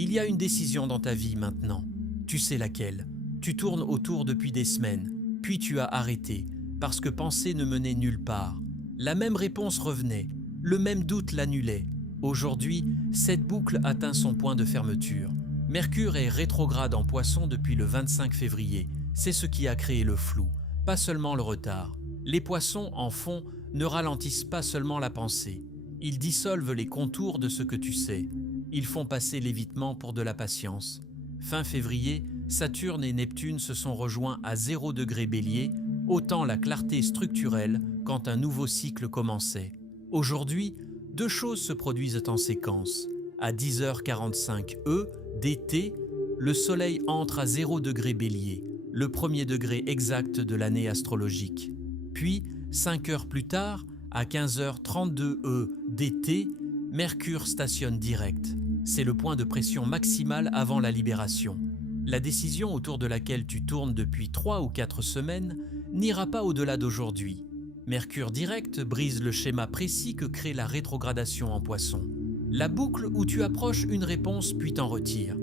Il y a une décision dans ta vie maintenant. Tu sais laquelle. Tu tournes autour depuis des semaines, puis tu as arrêté, parce que penser ne menait nulle part. La même réponse revenait, le même doute l'annulait. Aujourd'hui, cette boucle atteint son point de fermeture. Mercure est rétrograde en Poisson depuis le 25 février. C'est ce qui a créé le flou, pas seulement le retard. Les Poissons, en fond, ne ralentissent pas seulement la pensée. Ils dissolvent les contours de ce que tu sais. Ils font passer l'évitement pour de la patience. Fin février, Saturne et Neptune se sont rejoints à 0 degré Bélier, autant la clarté structurelle quand un nouveau cycle commençait. Aujourd'hui, deux choses se produisent en séquence. À 10h45 d'été, le Soleil entre à 0 degré Bélier, le premier degré exact de l'année astrologique. Puis, 5 heures plus tard, à 15h32 d'été, Mercure stationne direct. C'est le point de pression maximal avant la libération. La décision autour de laquelle tu tournes depuis 3 ou 4 semaines n'ira pas au-delà d'aujourd'hui. Mercure direct brise le schéma précis que crée la rétrogradation en Poisson. La boucle où tu approches une réponse puis t'en retires.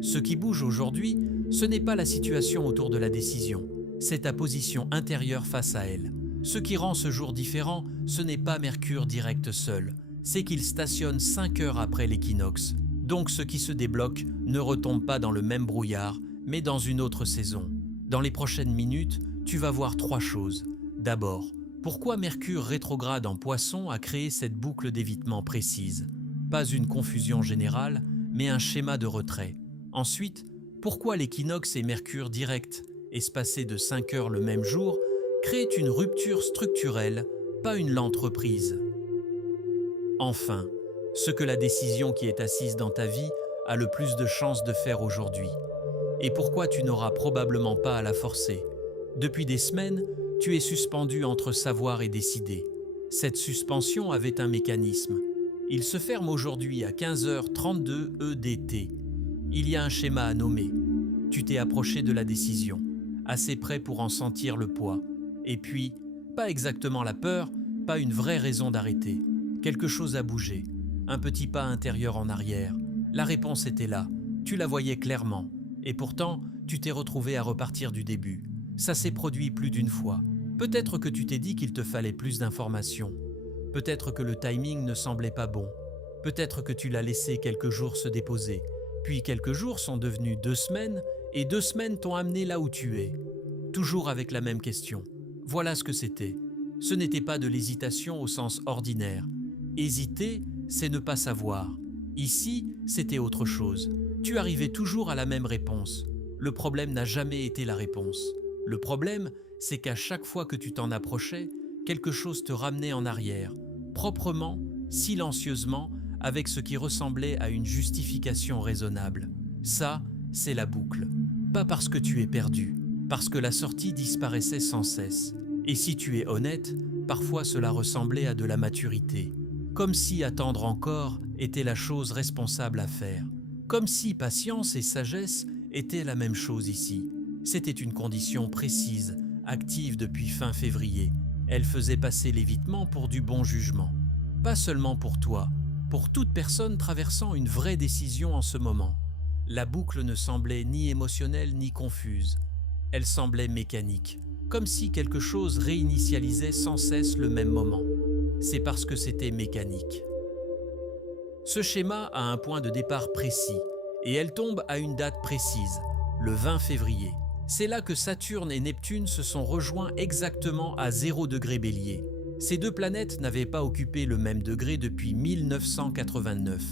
Ce qui bouge aujourd'hui, ce n'est pas la situation autour de la décision, c'est ta position intérieure face à elle. Ce qui rend ce jour différent, ce n'est pas Mercure direct seul, c'est qu'il stationne 5 heures après l'équinoxe. Donc ce qui se débloque ne retombe pas dans le même brouillard, mais dans une autre saison. Dans les prochaines minutes, tu vas voir 3 choses. D'abord, pourquoi Mercure rétrograde en Poisson a créé cette boucle d'évitement précise? Pas une confusion générale, mais un schéma de retrait. Ensuite, pourquoi l'équinoxe et Mercure direct, espacés de 5 heures le même jour, créent une rupture structurelle, pas une lente reprise. Enfin, ce que la décision qui est assise dans ta vie a le plus de chances de faire aujourd'hui. Et pourquoi tu n'auras probablement pas à la forcer. Depuis des semaines, tu es suspendu entre savoir et décider. Cette suspension avait un mécanisme. Il se ferme aujourd'hui à 15h32 EDT. Il y a un schéma à nommer. Tu t'es approché de la décision, assez près pour en sentir le poids. Et puis, pas exactement la peur, pas une vraie raison d'arrêter. Quelque chose a bougé. Un petit pas intérieur en arrière. La réponse était là, tu la voyais clairement. Et pourtant, tu t'es retrouvé à repartir du début. Ça s'est produit plus d'une fois. Peut-être que tu t'es dit qu'il te fallait plus d'informations. Peut-être que le timing ne semblait pas bon. Peut-être que tu l'as laissé quelques jours se déposer. Puis quelques jours sont devenus 2 semaines, et 2 semaines t'ont amené là où tu es. Toujours avec la même question. Voilà ce que c'était. Ce n'était pas de l'hésitation au sens ordinaire. Hésiter, c'est ne pas savoir. Ici, c'était autre chose. Tu arrivais toujours à la même réponse. Le problème n'a jamais été la réponse. Le problème, c'est qu'à chaque fois que tu t'en approchais, quelque chose te ramenait en arrière, proprement, silencieusement, avec ce qui ressemblait à une justification raisonnable. Ça, c'est la boucle. Pas parce que tu es perdu, parce que la sortie disparaissait sans cesse. Et si tu es honnête, parfois cela ressemblait à de la maturité. Comme si attendre encore était la chose responsable à faire. Comme si patience et sagesse étaient la même chose ici. C'était une condition précise, active depuis fin février. Elle faisait passer l'évitement pour du bon jugement. Pas seulement pour toi, pour toute personne traversant une vraie décision en ce moment. La boucle ne semblait ni émotionnelle ni confuse. Elle semblait mécanique, comme si quelque chose réinitialisait sans cesse le même moment. C'est parce que c'était mécanique. Ce schéma a un point de départ précis, et elle tombe à une date précise, le 20 février. C'est là que Saturne et Neptune se sont rejoints exactement à 0 degré Bélier. Ces deux planètes n'avaient pas occupé le même degré depuis 1989.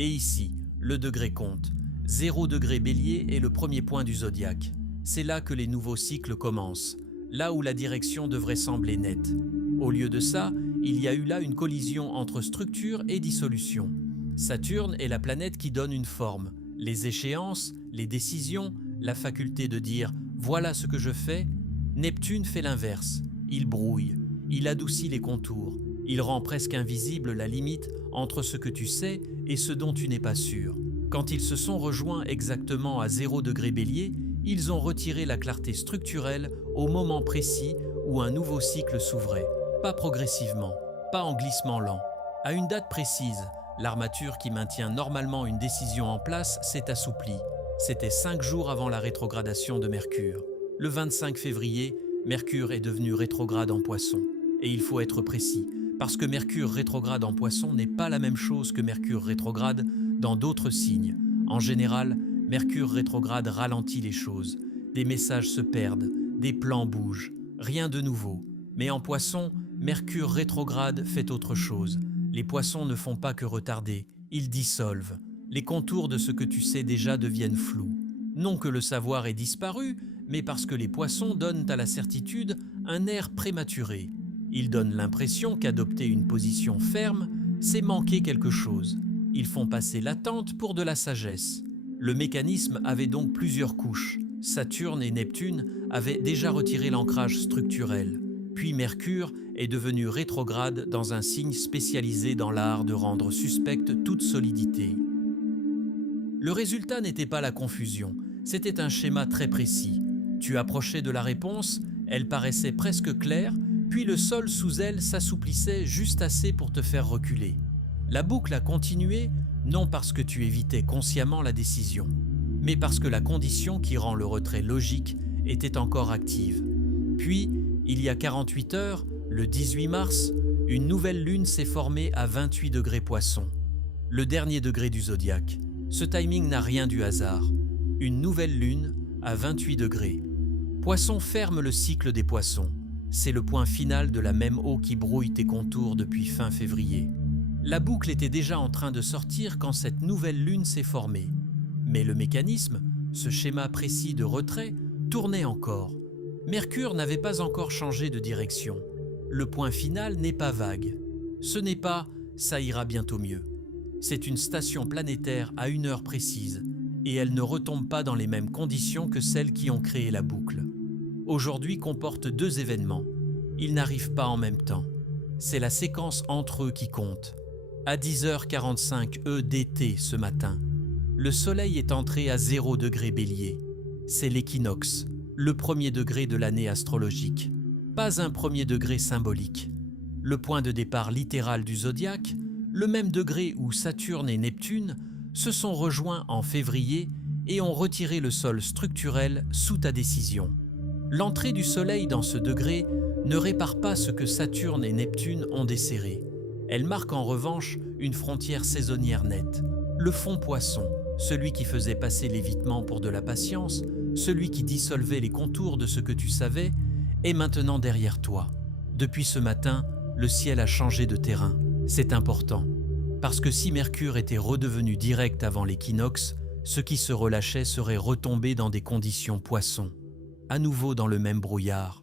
Et ici, le degré compte. 0 degré Bélier est le premier point du zodiaque. C'est là que les nouveaux cycles commencent, là où la direction devrait sembler nette. Au lieu de ça, il y a eu là une collision entre structure et dissolution. Saturne est la planète qui donne une forme. Les échéances, les décisions, la faculté de dire « voilà ce que je fais », Neptune fait l'inverse. Il brouille, il adoucit les contours, il rend presque invisible la limite entre ce que tu sais et ce dont tu n'es pas sûr. Quand ils se sont rejoints exactement à 0 degré Bélier, ils ont retiré la clarté structurelle au moment précis où un nouveau cycle s'ouvrait. Pas progressivement, pas en glissement lent. À une date précise, L'armature qui maintient normalement une décision en place s'est assouplie. C'était 5 jours avant la rétrogradation de Mercure. Le 25 février, Mercure est devenu rétrograde en Poisson. Et il faut être précis, parce que Mercure rétrograde en Poisson n'est pas la même chose que Mercure rétrograde dans d'autres signes. En général, Mercure rétrograde ralentit les choses. Des messages se perdent, des plans bougent. Rien de nouveau. Mais en Poisson, Mercure rétrograde fait autre chose. Les Poissons ne font pas que retarder, ils dissolvent. Les contours de ce que tu sais déjà deviennent flous. Non que le savoir ait disparu, mais parce que les Poissons donnent à la certitude un air prématuré. Ils donnent l'impression qu'adopter une position ferme, c'est manquer quelque chose. Ils font passer l'attente pour de la sagesse. Le mécanisme avait donc plusieurs couches. Saturne et Neptune avaient déjà retiré l'ancrage structurel. Puis Mercure est devenu rétrograde dans un signe spécialisé dans l'art de rendre suspecte toute solidité. Le résultat n'était pas la confusion, c'était un schéma très précis. Tu approchais de la réponse, elle paraissait presque claire, puis le sol sous elle s'assouplissait juste assez pour te faire reculer. La boucle a continué, non parce que tu évitais consciemment la décision, mais parce que la condition qui rend le retrait logique était encore active. Puis, il y a 48 heures, le 18 mars, une nouvelle lune s'est formée à 28 degrés Poisson, le dernier degré du zodiaque. Ce timing n'a rien du hasard. Une nouvelle lune à 28 degrés. Poisson ferme le cycle des Poissons. C'est le point final de la même eau qui brouille tes contours depuis fin février. La boucle était déjà en train de sortir quand cette nouvelle lune s'est formée. Mais le mécanisme, ce schéma précis de retrait, tournait encore. Mercure n'avait pas encore changé de direction. Le point final n'est pas vague. Ce n'est pas « ça ira bientôt mieux ». C'est une station planétaire à une heure précise et elle ne retombe pas dans les mêmes conditions que celles qui ont créé la boucle. Aujourd'hui comporte 2 événements. Ils n'arrivent pas en même temps. C'est la séquence entre eux qui compte. À 10h45 EDT ce matin, le Soleil est entré à 0 degré Bélier. C'est l'équinoxe, le premier degré de l'année astrologique. Pas un premier degré symbolique. Le point de départ littéral du zodiaque, le même degré où Saturne et Neptune se sont rejoints en février et ont retiré le sol structurel sous ta décision. L'entrée du Soleil dans ce degré ne répare pas ce que Saturne et Neptune ont desserré. Elle marque en revanche une frontière saisonnière nette. Le fond Poisson, celui qui faisait passer l'évitement pour de la patience, celui qui dissolvait les contours de ce que tu savais, est maintenant derrière toi. Depuis ce matin, le ciel a changé de terrain. C'est important, parce que si Mercure était redevenu direct avant l'équinoxe, ce qui se relâchait serait retombé dans des conditions Poisson, à nouveau dans le même brouillard.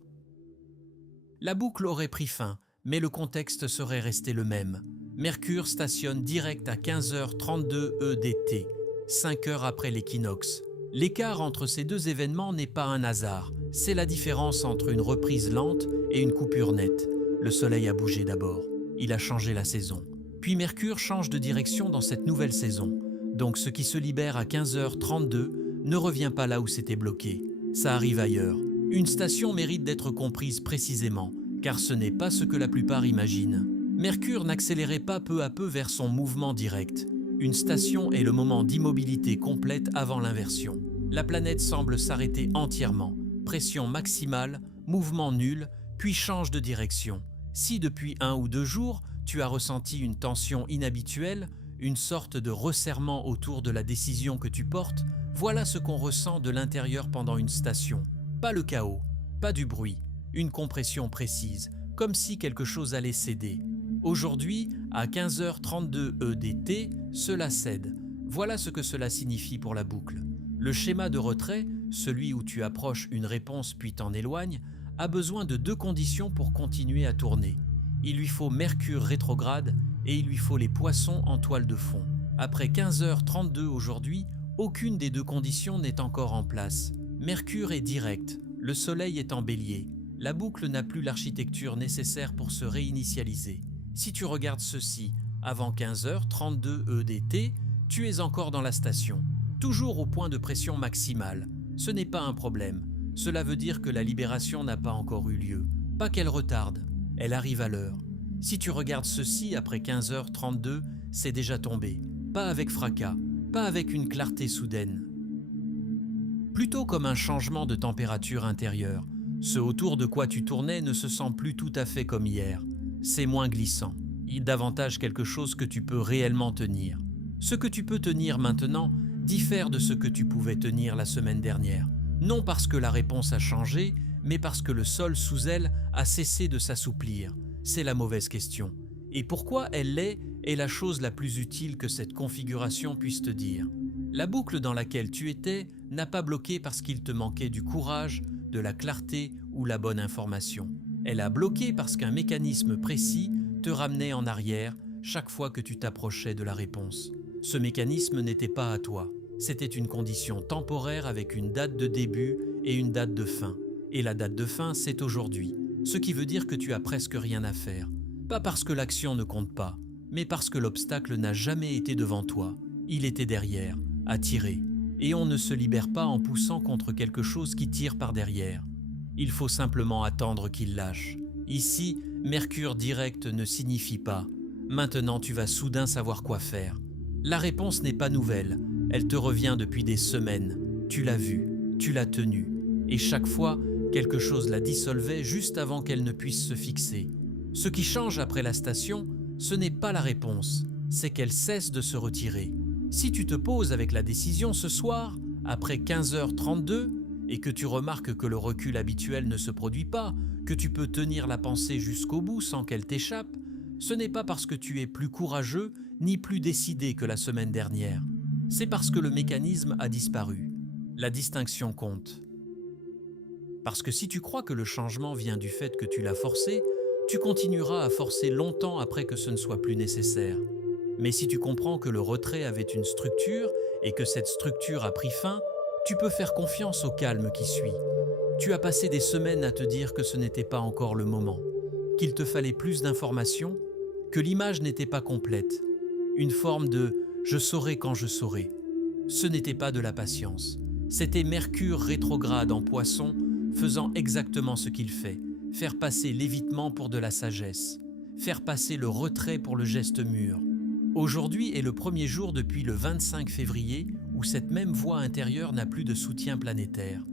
La boucle aurait pris fin, mais le contexte serait resté le même. Mercure stationne direct à 15h32 EDT, 5 heures après l'équinoxe. L'écart entre ces 2 événements n'est pas un hasard, c'est la différence entre une reprise lente et une coupure nette. Le Soleil a bougé d'abord, il a changé la saison. Puis Mercure change de direction dans cette nouvelle saison. Donc ce qui se libère à 15h32 ne revient pas là où c'était bloqué. Ça arrive ailleurs. Une station mérite d'être comprise précisément, car ce n'est pas ce que la plupart imaginent. Mercure n'accélérait pas peu à peu vers son mouvement direct. Une station est le moment d'immobilité complète avant l'inversion. La planète semble s'arrêter entièrement. Pression maximale, mouvement nul, puis change de direction. Si depuis 1 ou 2 jours, tu as ressenti une tension inhabituelle, une sorte de resserrement autour de la décision que tu portes, voilà ce qu'on ressent de l'intérieur pendant une station. Pas le chaos, pas du bruit, une compression précise, comme si quelque chose allait céder. Aujourd'hui, à 15h32 EDT, cela cède. Voilà ce que cela signifie pour la boucle. Le schéma de retrait, celui où tu approches une réponse puis t'en éloignes, a besoin de 2 conditions pour continuer à tourner. Il lui faut Mercure rétrograde et il lui faut les Poissons en toile de fond. Après 15h32 aujourd'hui, aucune des 2 conditions n'est encore en place. Mercure est direct, le Soleil est en Bélier. La boucle n'a plus l'architecture nécessaire pour se réinitialiser. Si tu regardes ceci avant 15h32 EDT, tu es encore dans la station, toujours au point de pression maximale. Ce n'est pas un problème. Cela veut dire que la libération n'a pas encore eu lieu. Pas qu'elle retarde, elle arrive à l'heure. Si tu regardes ceci après 15h32, c'est déjà tombé. Pas avec fracas, pas avec une clarté soudaine. Plutôt comme un changement de température intérieure. Ce autour de quoi tu tournais ne se sent plus tout à fait comme hier. C'est moins glissant. Il davantage quelque chose que tu peux réellement tenir. Ce que tu peux tenir maintenant diffère de ce que tu pouvais tenir la semaine dernière. Non parce que la réponse a changé, mais parce que le sol sous elle a cessé de s'assouplir. C'est la mauvaise question. Et pourquoi elle l'est la chose la plus utile que cette configuration puisse te dire. La boucle dans laquelle tu étais n'a pas bloqué parce qu'il te manquait du courage, de la clarté ou la bonne information. Elle a bloqué parce qu'un mécanisme précis te ramenait en arrière chaque fois que tu t'approchais de la réponse. Ce mécanisme n'était pas à toi. C'était une condition temporaire avec une date de début et une date de fin. Et la date de fin, c'est aujourd'hui. Ce qui veut dire que tu as presque rien à faire. Pas parce que l'action ne compte pas, mais parce que l'obstacle n'a jamais été devant toi. Il était derrière, attiré. Et on ne se libère pas en poussant contre quelque chose qui tire par derrière. Il faut simplement attendre qu'il lâche. Ici, Mercure direct ne signifie pas « maintenant tu vas soudain savoir quoi faire ». La réponse n'est pas nouvelle, elle te revient depuis des semaines. Tu l'as vue, tu l'as tenue. Et chaque fois, quelque chose la dissolvait juste avant qu'elle ne puisse se fixer. Ce qui change après la station, ce n'est pas la réponse, c'est qu'elle cesse de se retirer. Si tu te poses avec la décision ce soir, après 15h32, et que tu remarques que le recul habituel ne se produit pas, que tu peux tenir la pensée jusqu'au bout sans qu'elle t'échappe, ce n'est pas parce que tu es plus courageux ni plus décidé que la semaine dernière. C'est parce que le mécanisme a disparu. La distinction compte. Parce que si tu crois que le changement vient du fait que tu l'as forcé, tu continueras à forcer longtemps après que ce ne soit plus nécessaire. Mais si tu comprends que le retrait avait une structure et que cette structure a pris fin, tu peux faire confiance au calme qui suit. Tu as passé des semaines à te dire que ce n'était pas encore le moment, qu'il te fallait plus d'informations, que l'image n'était pas complète, une forme de « je saurai quand je saurai ». Ce n'était pas de la patience, c'était Mercure rétrograde en Poisson faisant exactement ce qu'il fait, faire passer l'évitement pour de la sagesse, faire passer le retrait pour le geste mûr. Aujourd'hui est le premier jour depuis le 25 février où cette même voix intérieure n'a plus de soutien planétaire.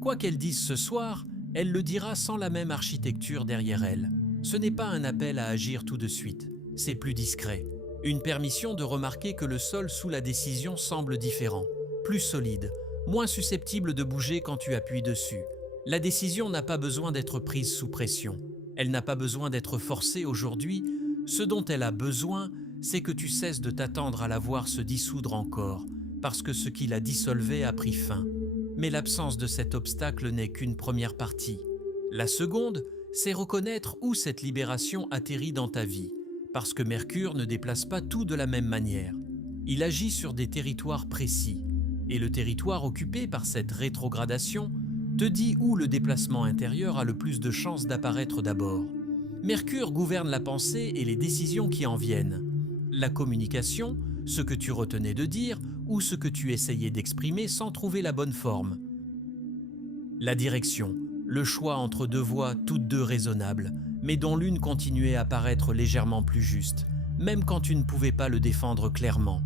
Quoi qu'elle dise ce soir, elle le dira sans la même architecture derrière elle. Ce n'est pas un appel à agir tout de suite, c'est plus discret. Une permission de remarquer que le sol sous la décision semble différent, plus solide, moins susceptible de bouger quand tu appuies dessus. La décision n'a pas besoin d'être prise sous pression. Elle n'a pas besoin d'être forcée aujourd'hui. Ce dont elle a besoin, c'est que tu cesses de t'attendre à la voir se dissoudre encore, parce que ce qui la dissolvait a pris fin. Mais l'absence de cet obstacle n'est qu'une première partie. La seconde, c'est reconnaître où cette libération atterrit dans ta vie, parce que Mercure ne déplace pas tout de la même manière. Il agit sur des territoires précis, et le territoire occupé par cette rétrogradation te dit où le déplacement intérieur a le plus de chances d'apparaître d'abord. Mercure gouverne la pensée et les décisions qui en viennent. La communication, ce que tu retenais de dire ou ce que tu essayais d'exprimer sans trouver la bonne forme. La direction, le choix entre deux voies toutes deux raisonnables, mais dont l'une continuait à paraître légèrement plus juste, même quand tu ne pouvais pas le défendre clairement.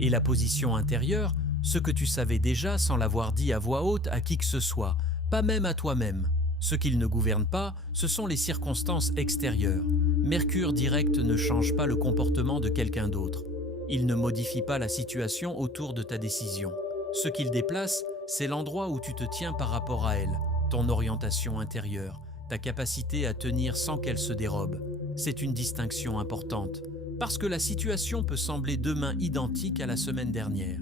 Et la position intérieure, ce que tu savais déjà sans l'avoir dit à voix haute à qui que ce soit, pas même à toi-même. Ce qu'il ne gouverne pas, ce sont les circonstances extérieures. Mercure direct ne change pas le comportement de quelqu'un d'autre. Il ne modifie pas la situation autour de ta décision. Ce qu'il déplace, c'est l'endroit où tu te tiens par rapport à elle, ton orientation intérieure, ta capacité à tenir sans qu'elle se dérobe. C'est une distinction importante, parce que la situation peut sembler demain identique à la semaine dernière.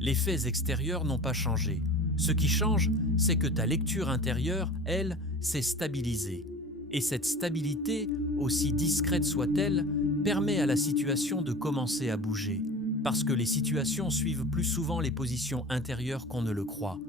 Les faits extérieurs n'ont pas changé. Ce qui change, c'est que ta lecture intérieure, elle, s'est stabilisée. Et cette stabilité, aussi discrète soit-elle, permet à la situation de commencer à bouger, parce que les situations suivent plus souvent les positions intérieures qu'on ne le croit.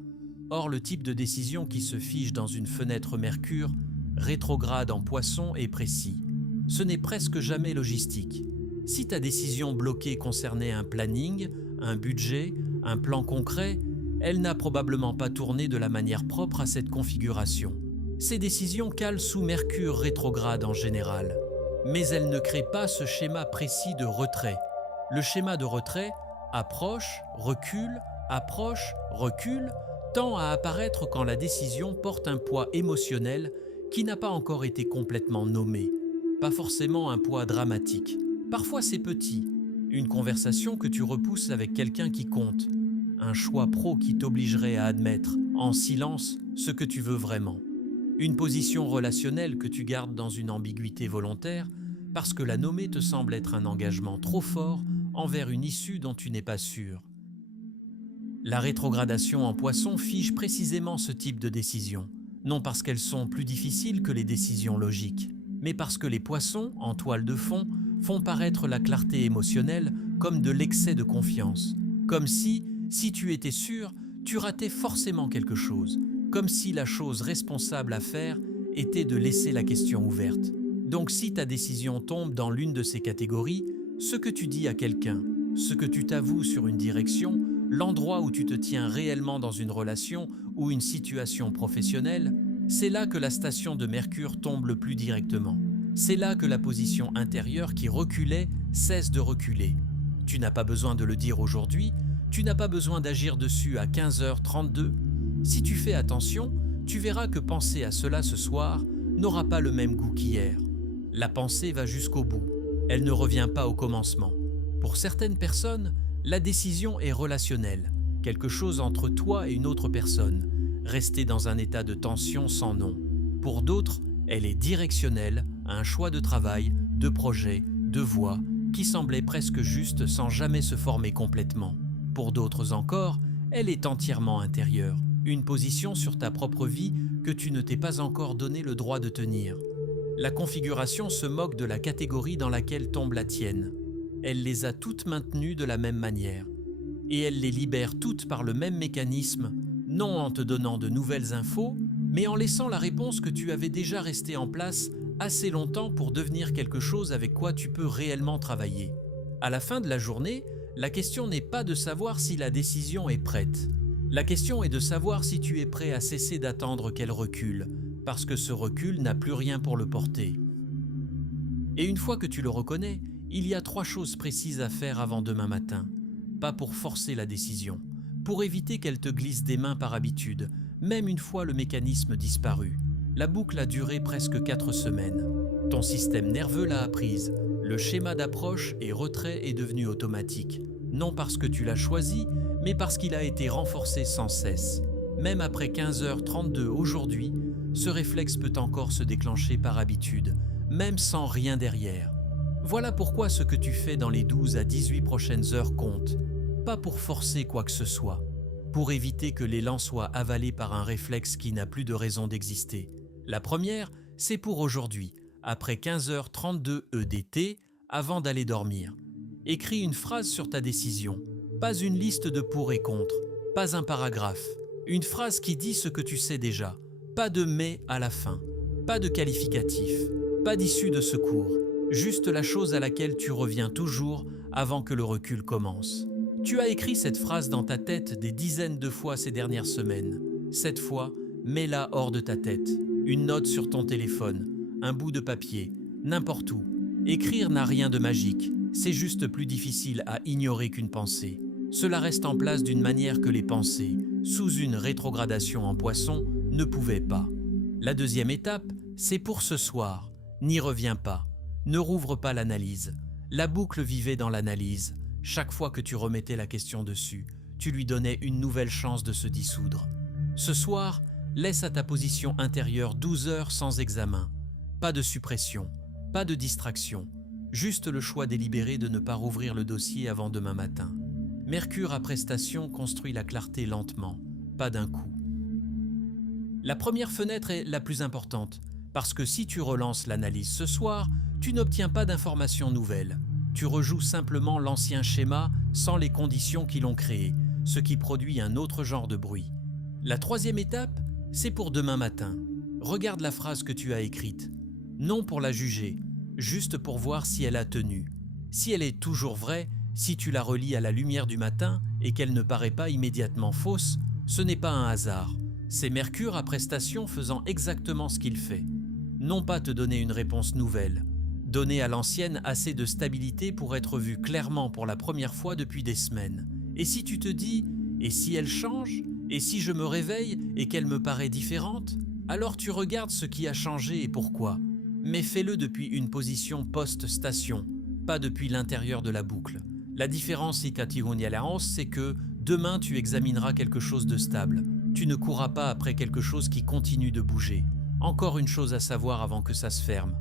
Or, le type de décision qui se fige dans une fenêtre Mercure, rétrograde en Poisson, est précis. Ce n'est presque jamais logistique. Si ta décision bloquée concernait un planning, un budget, un plan concret, elle n'a probablement pas tourné de la manière propre à cette configuration. Ces décisions calent sous Mercure rétrograde en général. Mais elles ne créent pas ce schéma précis de retrait. Le schéma de retrait approche, recule tend à apparaître quand la décision porte un poids émotionnel qui n'a pas encore été complètement nommé. Pas forcément un poids dramatique. Parfois c'est petit. Une conversation que tu repousses avec quelqu'un qui compte. Un choix pro qui t'obligerait à admettre, en silence, ce que tu veux vraiment. Une position relationnelle que tu gardes dans une ambiguïté volontaire parce que la nommer te semble être un engagement trop fort envers une issue dont tu n'es pas sûr. La rétrogradation en Poisson fige précisément ce type de décision, non parce qu'elles sont plus difficiles que les décisions logiques, mais parce que les Poissons, en toile de fond, font paraître la clarté émotionnelle comme de l'excès de confiance, comme si tu étais sûr, tu ratais forcément quelque chose, comme si la chose responsable à faire était de laisser la question ouverte. Donc si ta décision tombe dans l'une de ces catégories, ce que tu dis à quelqu'un, ce que tu t'avoues sur une direction, l'endroit où tu te tiens réellement dans une relation ou une situation professionnelle, c'est là que la station de Mercure tombe le plus directement. C'est là que la position intérieure qui reculait cesse de reculer. Tu n'as pas besoin de le dire aujourd'hui, tu n'as pas besoin d'agir dessus à 15h32. Si tu fais attention, tu verras que penser à cela ce soir n'aura pas le même goût qu'hier. La pensée va jusqu'au bout, elle ne revient pas au commencement. Pour certaines personnes, la décision est relationnelle, quelque chose entre toi et une autre personne, rester dans un état de tension sans nom. Pour d'autres, elle est directionnelle, un choix de travail, de projet, de voie, qui semblait presque juste sans jamais se former complètement. Pour d'autres encore, elle est entièrement intérieure, une position sur ta propre vie que tu ne t'es pas encore donné le droit de tenir. La configuration se moque de la catégorie dans laquelle tombe la tienne. Elle les a toutes maintenues de la même manière. Et elle les libère toutes par le même mécanisme, non en te donnant de nouvelles infos, mais en laissant la réponse que tu avais déjà restée en place assez longtemps pour devenir quelque chose avec quoi tu peux réellement travailler. À la fin de la journée, la question n'est pas de savoir si la décision est prête. La question est de savoir si tu es prêt à cesser d'attendre qu'elle recule, parce que ce recul n'a plus rien pour le porter. Et une fois que tu le reconnais, il y a 3 choses précises à faire avant demain matin. Pas pour forcer la décision, pour éviter qu'elle te glisse des mains par habitude, même une fois le mécanisme disparu. La boucle a duré presque 4 semaines. Ton système nerveux l'a apprise. Le schéma d'approche et retrait est devenu automatique. Non parce que tu l'as choisi, mais parce qu'il a été renforcé sans cesse. Même après 15h32 aujourd'hui, ce réflexe peut encore se déclencher par habitude, même sans rien derrière. Voilà pourquoi ce que tu fais dans les 12 à 18 prochaines heures compte. Pas pour forcer quoi que ce soit, pour éviter que l'élan soit avalé par un réflexe qui n'a plus de raison d'exister. La première, c'est pour aujourd'hui, après 15h32 EDT, avant d'aller dormir. Écris une phrase sur ta décision, pas une liste de pour et contre, pas un paragraphe. Une phrase qui dit ce que tu sais déjà, pas de « mais » à la fin, pas de qualificatif, pas d'issue de secours, juste la chose à laquelle tu reviens toujours avant que le recul commence. Tu as écrit cette phrase dans ta tête des dizaines de fois ces dernières semaines. Cette fois, mets-la hors de ta tête. Une note sur ton téléphone, un bout de papier, n'importe où. Écrire n'a rien de magique, c'est juste plus difficile à ignorer qu'une pensée. Cela reste en place d'une manière que les pensées, sous une rétrogradation en Poisson, ne pouvaient pas. La deuxième étape, c'est pour ce soir. N'y reviens pas. Ne rouvre pas l'analyse. La boucle vivait dans l'analyse. Chaque fois que tu remettais la question dessus, tu lui donnais une nouvelle chance de se dissoudre. Ce soir, laisse à ta position intérieure 12 heures sans examen. Pas de suppression, pas de distraction. Juste le choix délibéré de ne pas rouvrir le dossier avant demain matin. Mercure à prestation construit la clarté lentement, pas d'un coup. La première fenêtre est la plus importante, parce que si tu relances l'analyse ce soir, tu n'obtiens pas d'informations nouvelles. Tu rejoues simplement l'ancien schéma sans les conditions qui l'ont créé, ce qui produit un autre genre de bruit. La troisième étape, c'est pour demain matin. Regarde la phrase que tu as écrite. Non pour la juger, juste pour voir si elle a tenu. Si elle est toujours vraie, si tu la relis à la lumière du matin et qu'elle ne paraît pas immédiatement fausse, ce n'est pas un hasard. C'est Mercure à prestation faisant exactement ce qu'il fait. Non pas te donner une réponse nouvelle, Donnez à l'ancienne assez de stabilité pour être vue clairement pour la première fois depuis des semaines. Et si tu te dis « et si elle change ? Et si je me réveille et qu'elle me paraît différente ?» Alors tu regardes ce qui a changé et pourquoi. Mais fais-le depuis une position post-station, pas depuis l'intérieur de la boucle. La différence c'est que demain tu examineras quelque chose de stable. Tu ne courras pas après quelque chose qui continue de bouger. Encore une chose à savoir avant que ça se ferme.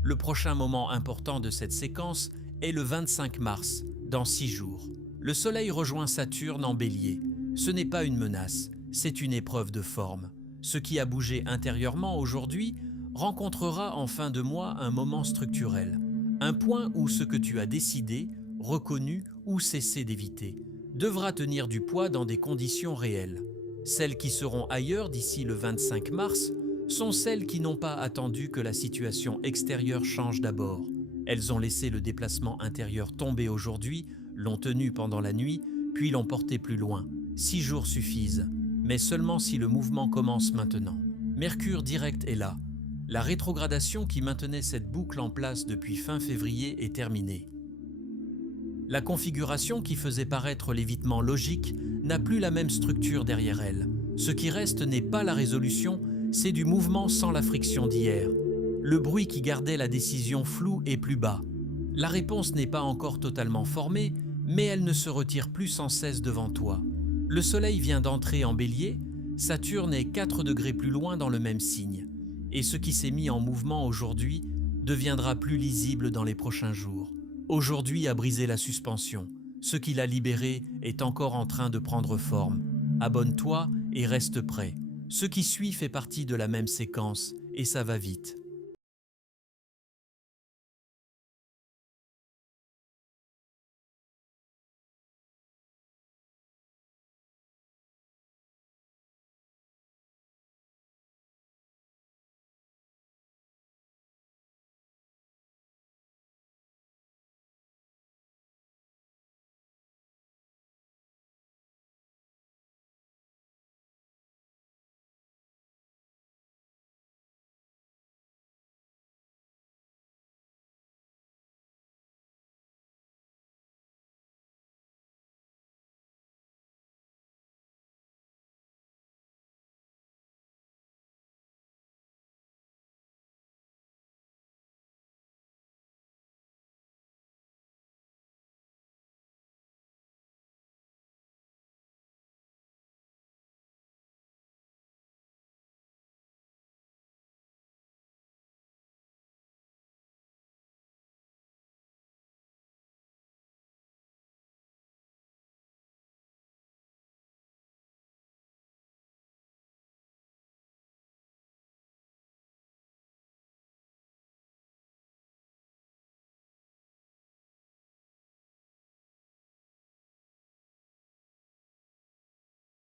Le prochain moment important de cette séquence est le 25 mars, dans 6 jours. Le Soleil rejoint Saturne en Bélier. Ce n'est pas une menace, c'est une épreuve de forme. Ce qui a bougé intérieurement aujourd'hui rencontrera en fin de mois un moment structurel. Un point où ce que tu as décidé, reconnu ou cessé d'éviter devra tenir du poids dans des conditions réelles. Celles qui seront ailleurs d'ici le 25 mars sont celles qui n'ont pas attendu que la situation extérieure change d'abord. Elles ont laissé le déplacement intérieur tomber aujourd'hui, l'ont tenu pendant la nuit, puis l'ont porté plus loin. 6 jours suffisent, mais seulement si le mouvement commence maintenant. Mercure direct est là. La rétrogradation qui maintenait cette boucle en place depuis fin février est terminée. La configuration qui faisait paraître l'évitement logique n'a plus la même structure derrière elle. Ce qui reste n'est pas la résolution, c'est du mouvement sans la friction d'hier. Le bruit qui gardait la décision floue est plus bas. La réponse n'est pas encore totalement formée, mais elle ne se retire plus sans cesse devant toi. Le Soleil vient d'entrer en Bélier, Saturne est 4 degrés plus loin dans le même signe. Et ce qui s'est mis en mouvement aujourd'hui deviendra plus lisible dans les prochains jours. Aujourd'hui a brisé la suspension. Ce qui l'a libéré est encore en train de prendre forme. Abonne-toi et reste prêt. Ce qui suit fait partie de la même séquence et ça va vite.